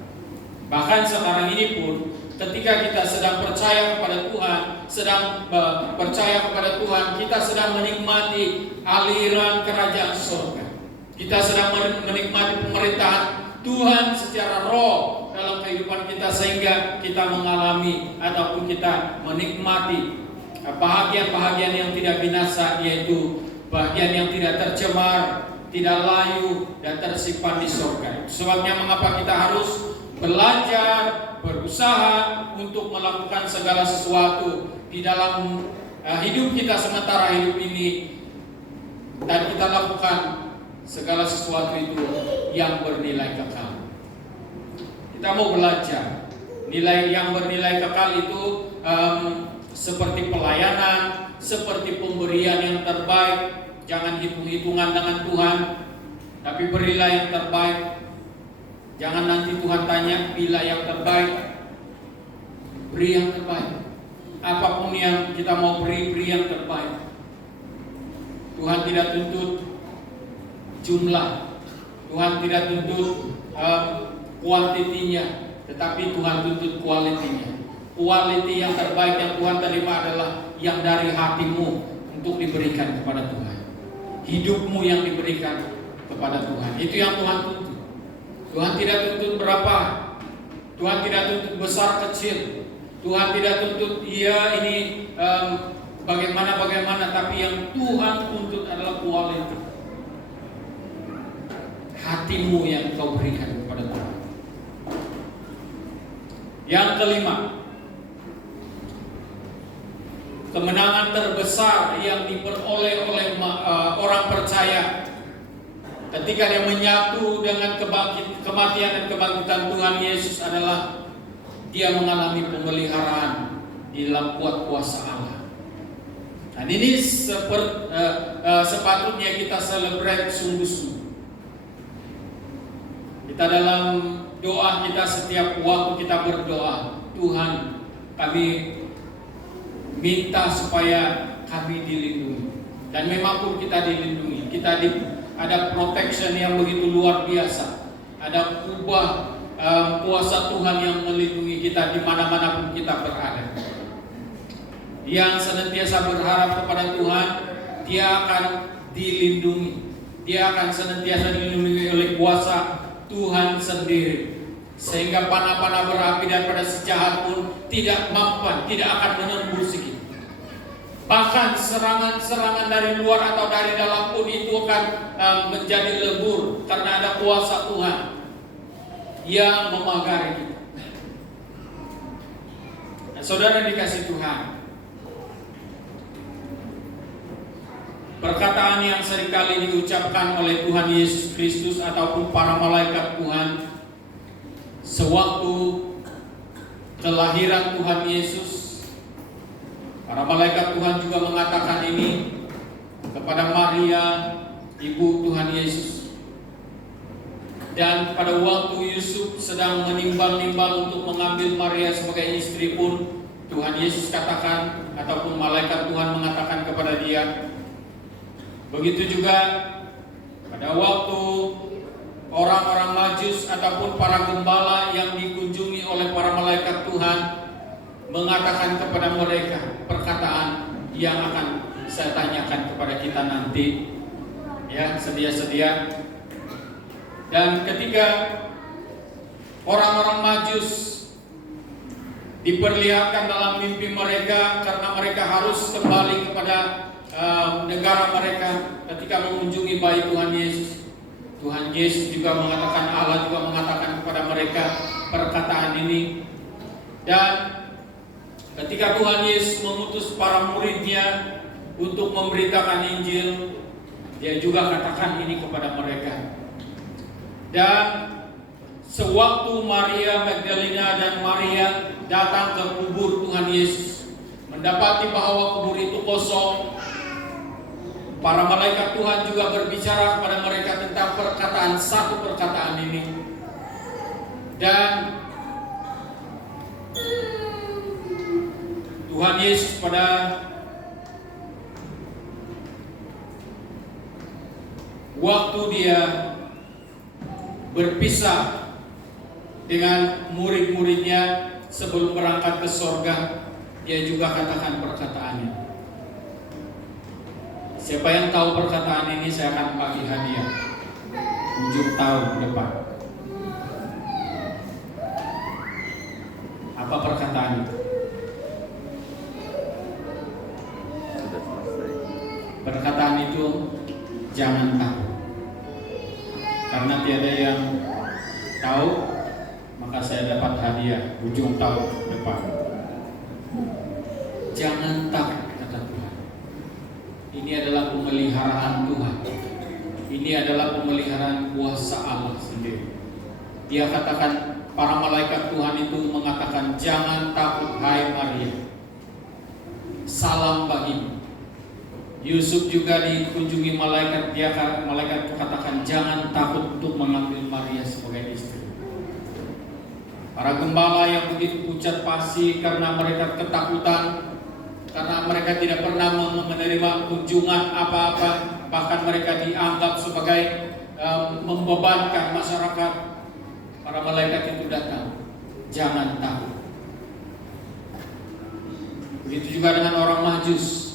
Bahkan sekarang ini pun, ketika kita sedang percaya kepada Tuhan, kita sedang menikmati aliran kerajaan surga. Kita sedang menikmati pemerintahan Tuhan secara roh dalam kehidupan kita, sehingga kita mengalami ataupun kita menikmati bahagian-bahagian yang tidak binasa, yaitu bahagian yang tidak tercemar, tidak layu, dan tersimpan di surga. Sebabnya mengapa kita harus belajar, berusaha untuk melakukan segala sesuatu di dalam hidup kita sementara hidup ini, dan kita lakukan segala sesuatu itu yang bernilai kekal. Kita mau belajar nilai yang bernilai kekal itu seperti pelayanan, seperti pemberian yang terbaik. Jangan hitung-hitungan dengan Tuhan, tapi berilah yang terbaik. Jangan nanti Tuhan tanya, bila yang terbaik, beri yang terbaik. Apapun yang kita mau beri yang terbaik. Tuhan tidak tuntut jumlah, Tuhan tidak tuntut kuantitinya, tetapi Tuhan tuntut kualitinya. Kualiti yang terbaik yang Tuhan terima adalah yang dari hatimu untuk diberikan kepada Tuhan. Hidupmu yang diberikan kepada Tuhan. Itu yang Tuhan tuntut. Tuhan tidak tuntut berapa, Tuhan tidak tuntut besar kecil, Tuhan tidak tuntut ini bagaimana, tapi yang Tuhan tuntut adalah kualitas hatimu yang kau berikan kepada Tuhan. Yang kelima, kemenangan terbesar yang diperoleh oleh orang percaya ketika dia menyatu dengan kematian dan kebangkitan Tuhan Yesus adalah dia mengalami pemeliharaan di dalam kuat kuasa Allah. Dan ini sepatutnya kita celebrate sungguh-sungguh. Kita dalam doa kita, setiap waktu kita berdoa, Tuhan, kami minta supaya kami dilindungi. Dan memang pun kita dilindungi. Ada protection yang begitu luar biasa. ada kuasa Tuhan yang melindungi kita di mana-mana pun kita berada. Yang senantiasa berharap kepada Tuhan, dia akan dilindungi. Dia akan senantiasa dilindungi oleh kuasa Tuhan sendiri, sehingga panah-panah berapi daripada si jahat pun tidak mampan, tidak akan menembus kita. Bahkan serangan-serangan dari luar atau dari dalam pun itu akan menjadi lebur, karena ada kuasa Tuhan yang memagari kita. Nah, saudara dikasih Tuhan, perkataan yang seringkali diucapkan oleh Tuhan Yesus Kristus ataupun para malaikat Tuhan sewaktu kelahiran Tuhan Yesus, para malaikat Tuhan juga mengatakan ini kepada Maria, ibu Tuhan Yesus. Dan pada waktu Yusuf sedang menimbang-nimbang untuk mengambil Maria sebagai istri pun, Tuhan Yesus katakan ataupun malaikat Tuhan mengatakan kepada dia. Begitu juga pada waktu orang-orang Majus ataupun para gembala yang dikunjungi oleh para malaikat Tuhan mengatakan kepada mereka perkataan yang akan saya tanyakan kepada kita nanti, ya, sedia-sedia. Dan ketika orang-orang Majus diperlihatkan dalam mimpi mereka, karena mereka harus kembali kepada negara mereka ketika mengunjungi bayi Tuhan Yesus. Tuhan Yesus juga mengatakan, Allah juga mengatakan kepada mereka perkataan ini. Dan ketika Tuhan Yesus mengutus para muridnya untuk memberitakan Injil, dia juga katakan ini kepada mereka. Dan sewaktu Maria Magdalena dan Maria datang ke kubur Tuhan Yesus, mendapati bahwa kubur itu kosong, para malaikat Tuhan juga berbicara kepada mereka tentang satu perkataan ini. Dan Tuhan Yesus pada waktu dia berpisah dengan murid-muridnya sebelum berangkat ke sorga, dia juga katakan perkataannya. Siapa yang tahu perkataan ini, saya akan bagi hadiah ujung tahun depan. Apa perkataan itu? Perkataan itu, jangan takut. Karena tiada yang tahu, maka saya dapat hadiah ujung tahun depan. Jangan takut. Ini adalah pemeliharaan Tuhan. Ini adalah pemeliharaan kuasa Allah sendiri. Dia katakan, para malaikat Tuhan itu mengatakan, jangan takut hai Maria, salam bagimu. Yusuf juga dikunjungi malaikat, malaikat katakan, jangan takut untuk mengambil Maria sebagai istri. Para gembala yang begitu pucat pasi karena mereka ketakutan, karena mereka tidak pernah menerima kunjungan apa-apa, bahkan mereka dianggap sebagai membebankan masyarakat. Para malaikat itu datang, jangan takut. Begitu juga dengan orang Majus.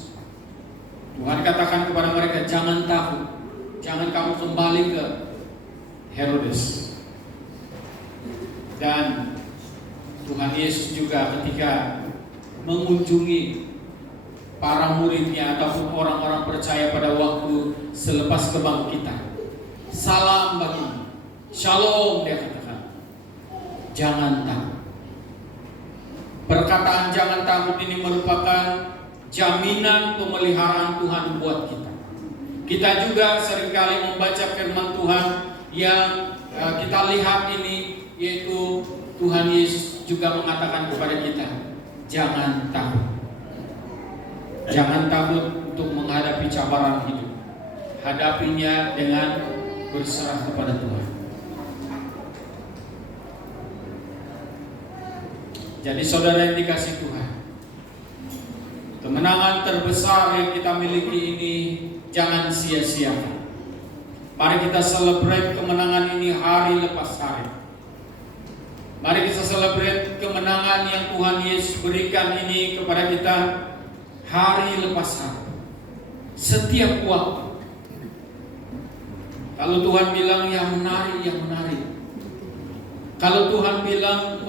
Tuhan katakan kepada mereka, jangan takut, jangan kamu kembali ke Herodes. Dan Tuhan Yesus juga ketika mengunjungi para muridnya ataupun orang-orang percaya pada waktu selepas kebangkitan, salam bagimu, shalom, dia katakan, jangan takut. Perkataan jangan takut ini merupakan jaminan pemeliharaan Tuhan buat kita. Kita juga seringkali membaca firman Tuhan yang kita lihat ini, yaitu Tuhan Yesus juga mengatakan kepada kita, jangan takut. Jangan takut untuk menghadapi cabaran hidup. Hadapinya dengan berserah kepada Tuhan. Jadi saudara yang dikasih Tuhan, kemenangan terbesar yang kita miliki ini jangan sia-siakan. Mari kita celebrate kemenangan ini hari lepas hari. Mari kita celebrate kemenangan yang Tuhan Yesus berikan ini kepada kita hari lepas hari. Setiap waktu. Kalau Tuhan bilang yang menari, yang menari. Kalau Tuhan bilang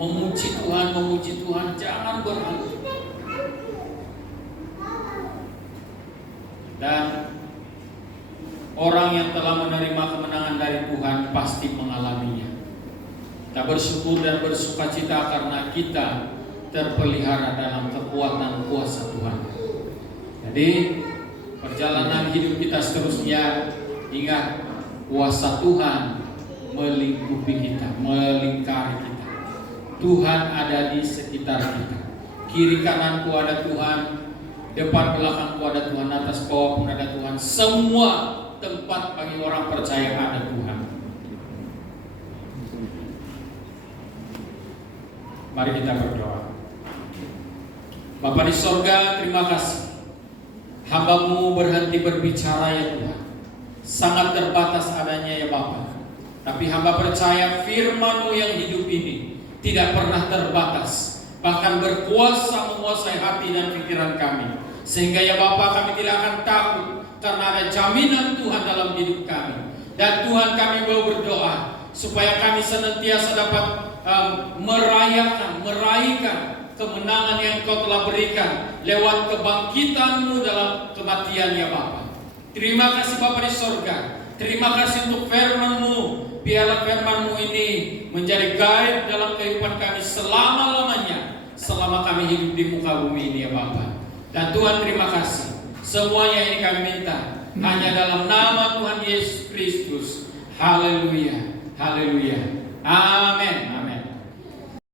memuji Tuhan, jangan berhenti. Dan orang yang telah menerima kemenangan dari Tuhan pasti mengalaminya. Kita bersyukur dan bersukacita karena kita terpelihara dalam kekuatan kuasa Tuhan. Jadi perjalanan hidup kita seterusnya, ingat kuasa Tuhan melingkupi kita, melingkari kita. Tuhan ada di sekitar kita. Kiri kananku ada Tuhan, depan belakangku ada Tuhan, atas bawah pun ada Tuhan. Semua tempat bagi orang percaya ada Tuhan. Mari kita berdoa. Bapa di sorga, terima kasih. Hamba-Mu berhenti berbicara ya Tuhan. Sangat terbatas adanya ya Bapa. Tapi hamba percaya firman-Mu yang hidup ini tidak pernah terbatas, bahkan berkuasa menguasai hati dan pikiran kami. Sehingga ya Bapa, kami tidak akan takut karena ada jaminan Tuhan dalam hidup kami. Dan Tuhan, kami mau berdoa supaya kami senantiasa dapat meraihkan kemenangan yang Kau telah berikan lewat kebangkitan-Mu dalam kematian ya Bapa. Terima kasih Bapa di sorga. Terima kasih untuk firman-Mu. Biarlah firman-Mu ini menjadi guide dalam kehidupan kami selama-lamanya, selama kami hidup di muka bumi ini ya Bapa. Dan Tuhan, terima kasih. Semuanya ini kami minta hanya dalam nama Tuhan Yesus Kristus. Haleluya, haleluya, amin.